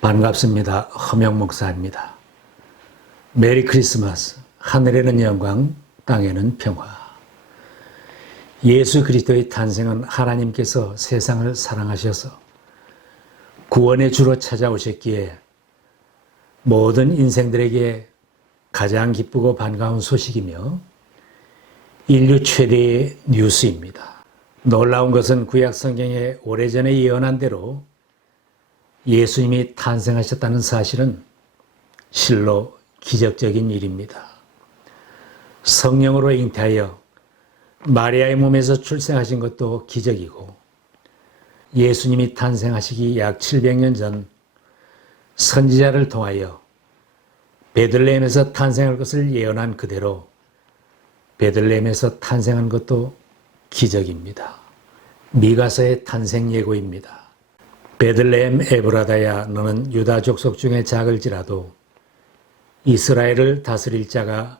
반갑습니다. 허명 목사입니다. 메리 크리스마스. 하늘에는 영광, 땅에는 평화. 예수 그리스도의 탄생은 하나님께서 세상을 사랑하셔서 구원의 주로 찾아오셨기에 모든 인생들에게 가장 기쁘고 반가운 소식이며 인류 최대의 뉴스입니다. 놀라운 것은 구약 성경에 오래전에 예언한 대로 예수님이 탄생하셨다는 사실은 실로 기적적인 일입니다. 성령으로 잉태하여 마리아의 몸에서 출생하신 것도 기적이고, 예수님이 탄생하시기 약 700년 전 선지자를 통하여 베들레헴에서 탄생할 것을 예언한 그대로 베들레헴에서 탄생한 것도 기적입니다. 미가서의 탄생 예고입니다. 베들레헴 에브라다야, 너는 유다 족속 중에 작을지라도 이스라엘을 다스릴 자가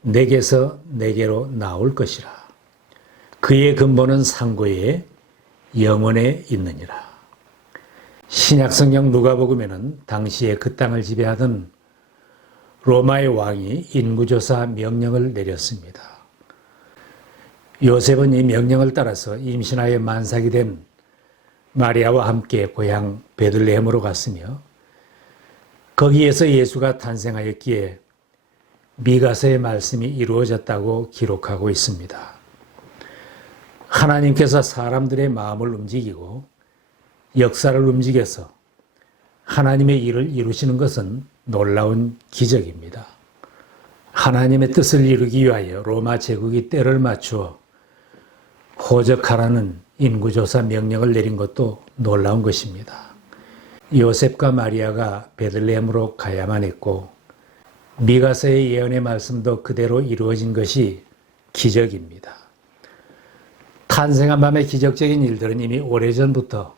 내게서 내게로 나올 것이라. 그의 근본은 상고에 영원에 있느니라. 신약성경 누가복음에는 당시에 그 땅을 지배하던 로마의 왕이 인구조사 명령을 내렸습니다. 요셉은 이 명령을 따라서 임신하여 만삭이 된 마리아와 함께 고향 베들레헴으로 갔으며, 거기에서 예수가 탄생하였기에 미가서의 말씀이 이루어졌다고 기록하고 있습니다. 하나님께서 사람들의 마음을 움직이고 역사를 움직여서 하나님의 일을 이루시는 것은 놀라운 기적입니다. 하나님의 뜻을 이루기 위하여 로마 제국이 때를 맞추어 호적하라는 인구조사 명령을 내린 것도 놀라운 것입니다. 요셉과 마리아가 베들레헴으로 가야만 했고, 미가서의 예언의 말씀도 그대로 이루어진 것이 기적입니다. 탄생한 밤의 기적적인 일들은 이미 오래전부터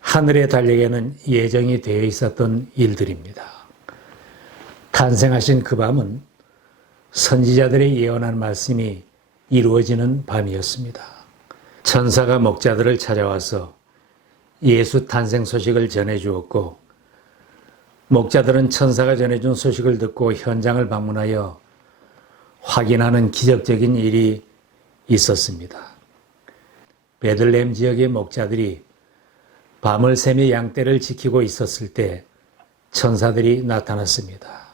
하늘의 달력에는 예정이 되어 있었던 일들입니다. 탄생하신 그 밤은 선지자들의 예언한 말씀이 이루어지는 밤이었습니다. 천사가 목자들을 찾아와서 예수 탄생 소식을 전해주었고, 목자들은 천사가 전해준 소식을 듣고 현장을 방문하여 확인하는 기적적인 일이 있었습니다. 베들레헴 지역의 목자들이 밤을 새며 양떼를 지키고 있었을 때 천사들이 나타났습니다.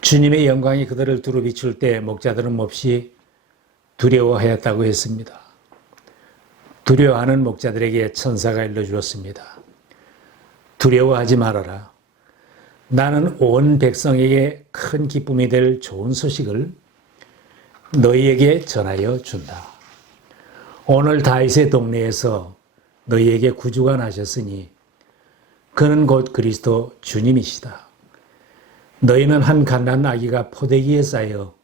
주님의 영광이 그들을 두루 비출 때 목자들은 몹시 두려워하였다고 했습니다. 두려워하는 목자들에게 천사가 일러주었습니다. 두려워하지 말아라. 나는 온 백성에게 큰 기쁨이 될 좋은 소식을 너희에게 전하여 준다. 오늘 다윗의 동네에서 너희에게 구주가 나셨으니 그는 곧 그리스도 주님이시다. 너희는 한 갓난 아기가 포대기에 쌓여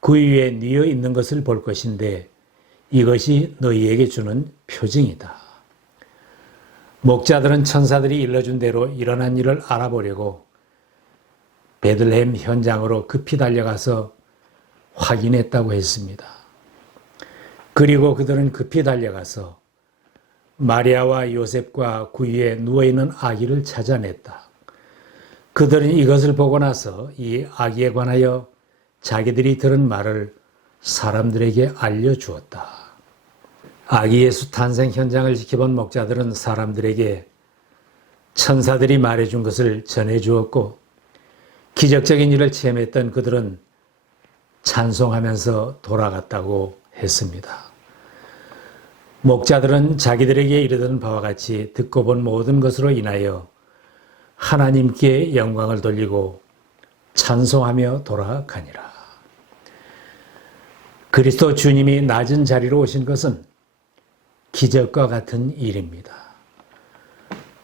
그 위에 뉘어 있는 것을 볼 것인데 이것이 너희에게 주는 표징이다. 목자들은 천사들이 일러준 대로 일어난 일을 알아보려고 베들레헴 현장으로 급히 달려가서 확인했다고 했습니다. 그리고 그들은 급히 달려가서 마리아와 요셉과 그 위에 누워있는 아기를 찾아냈다. 그들은 이것을 보고 나서 이 아기에 관하여 자기들이 들은 말을 사람들에게 알려주었다. 아기 예수 탄생 현장을 지켜본 목자들은 사람들에게 천사들이 말해준 것을 전해주었고, 기적적인 일을 체험했던 그들은 찬송하면서 돌아갔다고 했습니다. 목자들은 자기들에게 이르던 바와 같이 듣고 본 모든 것으로 인하여 하나님께 영광을 돌리고 찬송하며 돌아가니라. 그리스도 주님이 낮은 자리로 오신 것은 기적과 같은 일입니다.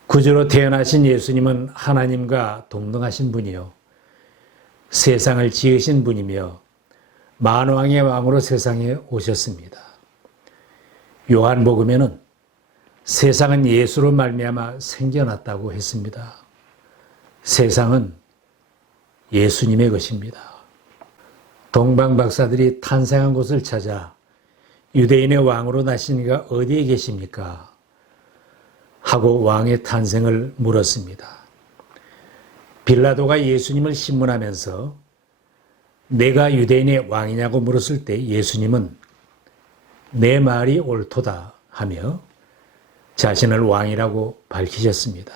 구주로 태어나신 예수님은 하나님과 동등하신 분이요, 세상을 지으신 분이며 만왕의 왕으로 세상에 오셨습니다. 요한복음에는 세상은 예수로 말미암아 생겨났다고 했습니다. 세상은 예수님의 것입니다. 동방 박사들이 탄생한 곳을 찾아 유대인의 왕으로 나신 이가 어디에 계십니까? 하고 왕의 탄생을 물었습니다. 빌라도가 예수님을 신문하면서 내가 유대인의 왕이냐고 물었을 때 예수님은 내 말이 옳도다 하며 자신을 왕이라고 밝히셨습니다.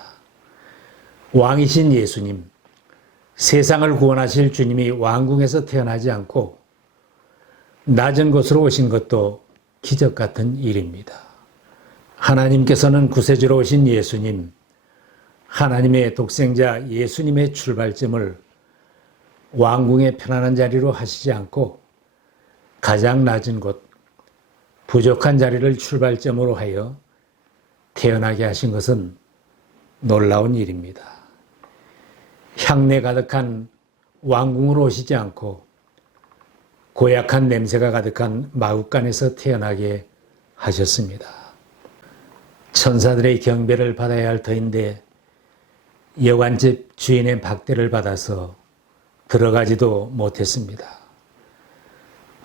왕이신 예수님, 세상을 구원하실 주님이 왕궁에서 태어나지 않고 낮은 곳으로 오신 것도 기적 같은 일입니다. 하나님께서는 구세주로 오신 예수님, 하나님의 독생자 예수님의 출발점을 왕궁의 편안한 자리로 하시지 않고 가장 낮은 곳, 부족한 자리를 출발점으로 하여 태어나게 하신 것은 놀라운 일입니다. 향내 가득한 왕궁으로 오시지 않고 고약한 냄새가 가득한 마구간에서 태어나게 하셨습니다. 천사들의 경배를 받아야 할 터인데 여관집 주인의 박대를 받아서 들어가지도 못했습니다.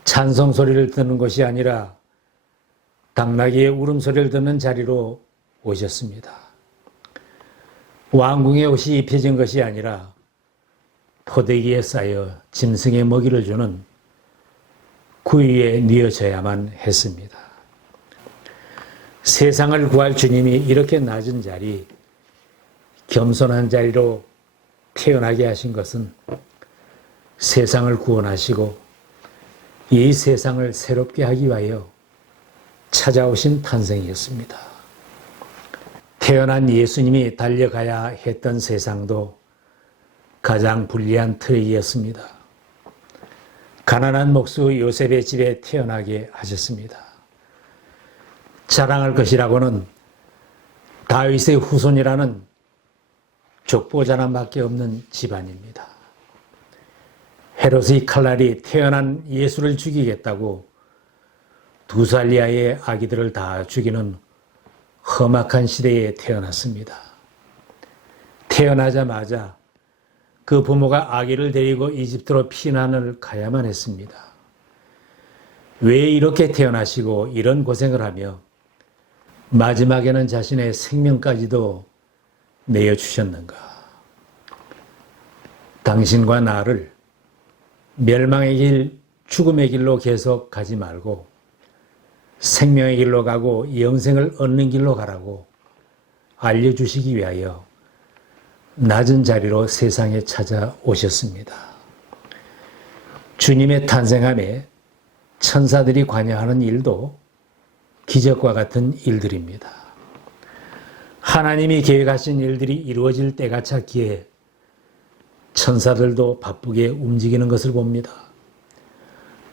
찬송 소리를 듣는 것이 아니라 당나귀의 울음소리를 듣는 자리로 오셨습니다. 왕궁의 옷이 입혀진 것이 아니라 포대기에 쌓여 짐승의 먹이를 주는 구유에 뉘어져야만 했습니다. 세상을 구할 주님이 이렇게 낮은 자리, 겸손한 자리로 태어나게 하신 것은 세상을 구원하시고 이 세상을 새롭게 하기 위하여 찾아오신 탄생이었습니다. 태어난 예수님이 달려가야 했던 세상도 가장 불리한 트랙이었습니다. 가난한 목수 요셉의 집에 태어나게 하셨습니다. 자랑할 것이라고는 다윗의 후손이라는 족보자랑밖에 없는 집안입니다. 헤롯의 칼날이 태어난 예수를 죽이겠다고 2살 이하의 아기들을 다 죽이는 험악한 시대에 태어났습니다. 태어나자마자 그 부모가 아기를 데리고 이집트로 피난을 가야만 했습니다. 왜 이렇게 태어나시고 이런 고생을 하며 마지막에는 자신의 생명까지도 내어주셨는가? 당신과 나를 멸망의 길, 죽음의 길로 계속 가지 말고 생명의 길로 가고 영생을 얻는 길로 가라고 알려주시기 위하여 낮은 자리로 세상에 찾아오셨습니다. 주님의 탄생함에 천사들이 관여하는 일도 기적과 같은 일들입니다. 하나님이 계획하신 일들이 이루어질 때가 찼기에 천사들도 바쁘게 움직이는 것을 봅니다.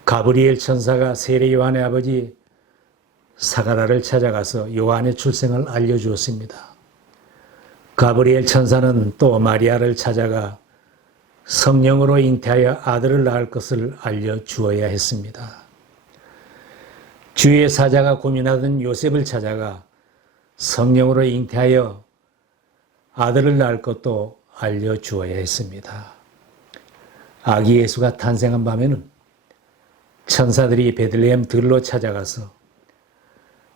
가브리엘 천사가 세례 요한의 아버지 사가랴를 찾아가서 요한의 출생을 알려주었습니다. 가브리엘 천사는 또 마리아를 찾아가 성령으로 잉태하여 아들을 낳을 것을 알려주어야 했습니다. 주의 사자가 고민하던 요셉을 찾아가 성령으로 잉태하여 아들을 낳을 것도 알려주어야 했습니다. 아기 예수가 탄생한 밤에는 천사들이 베들레헴 들로 찾아가서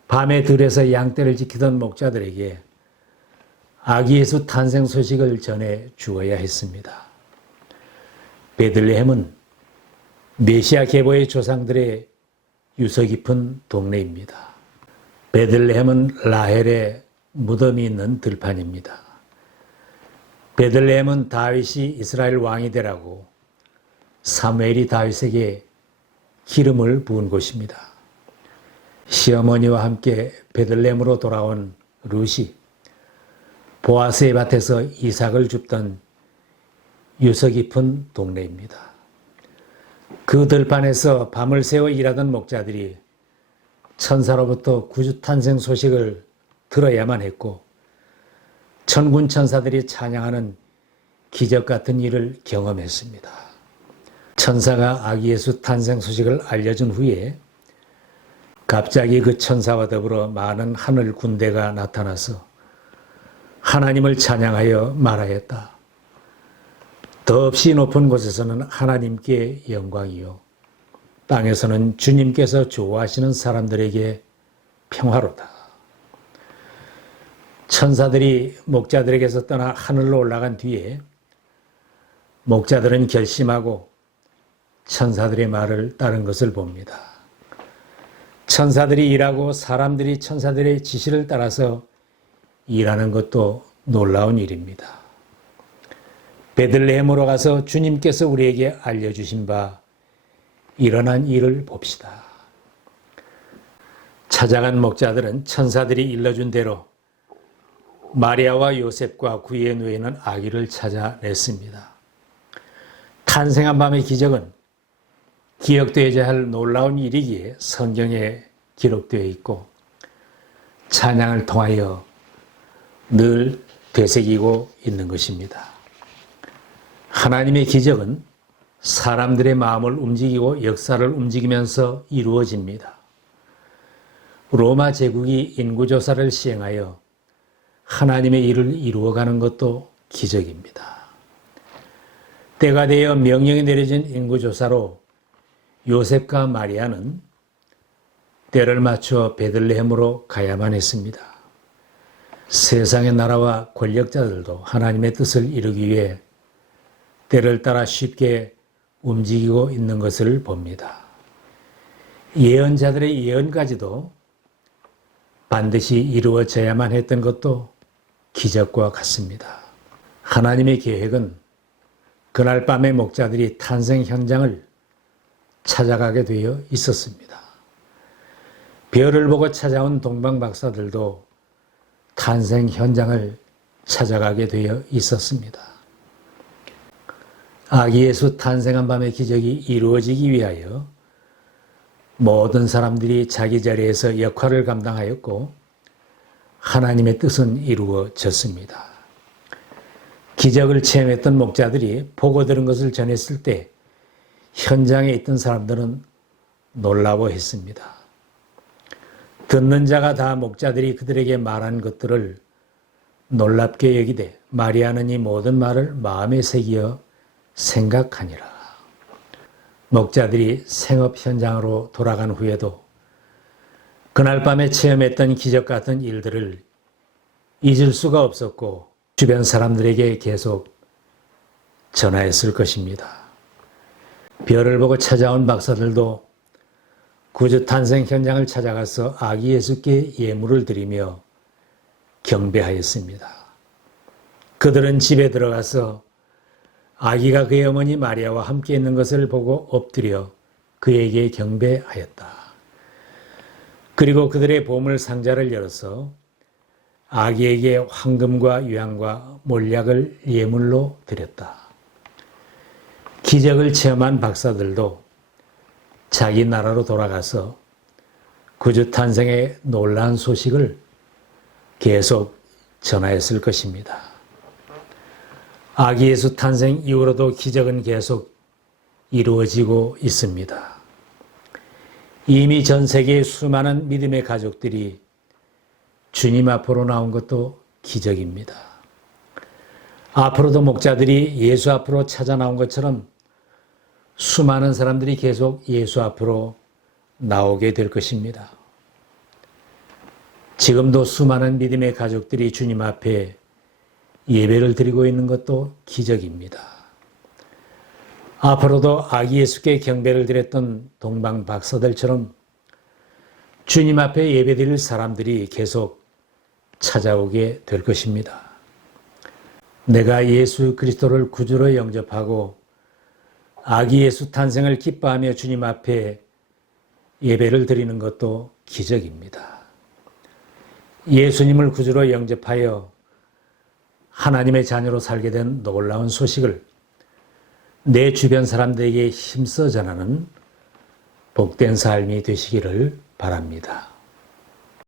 밤에 들에서 양떼를 지키던 목자들에게 아기 예수 탄생 소식을 전해 주어야 했습니다. 베들레헴은 메시아 계보의 조상들의 유서 깊은 동네입니다. 베들레헴은 라헬의 무덤이 있는 들판입니다. 베들레헴은 다윗이 이스라엘 왕이 되라고 사무엘이 다윗에게 기름을 부은 곳입니다. 시어머니와 함께 베들레헴으로 돌아온 룻이 보아스의 밭에서 이삭을 줍던 유서 깊은 동네입니다. 그 들판에서 밤을 새워 일하던 목자들이 천사로부터 구주 탄생 소식을 들어야만 했고 천군 천사들이 찬양하는 기적 같은 일을 경험했습니다. 천사가 아기 예수 탄생 소식을 알려준 후에 갑자기 그 천사와 더불어 많은 하늘 군대가 나타나서 하나님을 찬양하여 말하였다. 더없이 높은 곳에서는 하나님께 영광이요 땅에서는 주님께서 좋아하시는 사람들에게 평화로다. 천사들이 목자들에게서 떠나 하늘로 올라간 뒤에 목자들은 결심하고 천사들의 말을 따른 것을 봅니다. 천사들이 일하고 사람들이 천사들의 지시를 따라서 일하는 것도 놀라운 일입니다. 베들레헴으로 가서 주님께서 우리에게 알려주신 바 일어난 일을 봅시다. 찾아간 목자들은 천사들이 일러준 대로 마리아와 요셉과 그의 누이는 아기를 찾아냈습니다. 탄생한 밤의 기적은 기억되어야 할 놀라운 일이기에 성경에 기록되어 있고 찬양을 통하여 늘 되새기고 있는 것입니다. 하나님의 기적은 사람들의 마음을 움직이고 역사를 움직이면서 이루어집니다. 로마 제국이 인구조사를 시행하여 하나님의 일을 이루어가는 것도 기적입니다. 때가 되어 명령이 내려진 인구조사로 요셉과 마리아는 때를 맞춰 베들레헴으로 가야만 했습니다. 세상의 나라와 권력자들도 하나님의 뜻을 이루기 위해 때를 따라 쉽게 움직이고 있는 것을 봅니다. 예언자들의 예언까지도 반드시 이루어져야만 했던 것도 기적과 같습니다. 하나님의 계획은 그날 밤에 목자들이 탄생 현장을 찾아가게 되어 있었습니다. 별을 보고 찾아온 동방 박사들도 탄생 현장을 찾아가게 되어 있었습니다. 아기 예수 탄생한 밤의 기적이 이루어지기 위하여 모든 사람들이 자기 자리에서 역할을 감당하였고 하나님의 뜻은 이루어졌습니다. 기적을 체험했던 목자들이 보고 들은 것을 전했을 때 현장에 있던 사람들은 놀라워했습니다. 듣는 자가 다 목자들이 그들에게 말한 것들을 놀랍게 여기되 마리아는 이 모든 말을 마음에 새기어 생각하니라. 목자들이 생업 현장으로 돌아간 후에도 그날 밤에 체험했던 기적 같은 일들을 잊을 수가 없었고 주변 사람들에게 계속 전하였을 것입니다. 별을 보고 찾아온 박사들도 구주 탄생 현장을 찾아가서 아기 예수께 예물을 드리며 경배하였습니다. 그들은 집에 들어가서 아기가 그의 어머니 마리아와 함께 있는 것을 보고 엎드려 그에게 경배하였다. 그리고 그들의 보물 상자를 열어서 아기에게 황금과 유향과 몰약을 예물로 드렸다. 기적을 체험한 박사들도 자기 나라로 돌아가서 구주 탄생의 놀라운 소식을 계속 전하였을 것입니다. 아기 예수 탄생 이후로도 기적은 계속 이루어지고 있습니다. 이미 전 세계의 수많은 믿음의 가족들이 주님 앞으로 나온 것도 기적입니다. 앞으로도 목자들이 예수 앞으로 찾아 나온 것처럼 수많은 사람들이 계속 예수 앞으로 나오게 될 것입니다. 지금도 수많은 믿음의 가족들이 주님 앞에 예배를 드리고 있는 것도 기적입니다. 앞으로도 아기 예수께 경배를 드렸던 동방 박사들처럼 주님 앞에 예배 드릴 사람들이 계속 찾아오게 될 것입니다. 내가 예수 그리스도를 구주로 영접하고 아기 예수 탄생을 기뻐하며 주님 앞에 예배를 드리는 것도 기적입니다. 예수님을 구주로 영접하여 하나님의 자녀로 살게 된 놀라운 소식을 내 주변 사람들에게 힘써 전하는 복된 삶이 되시기를 바랍니다.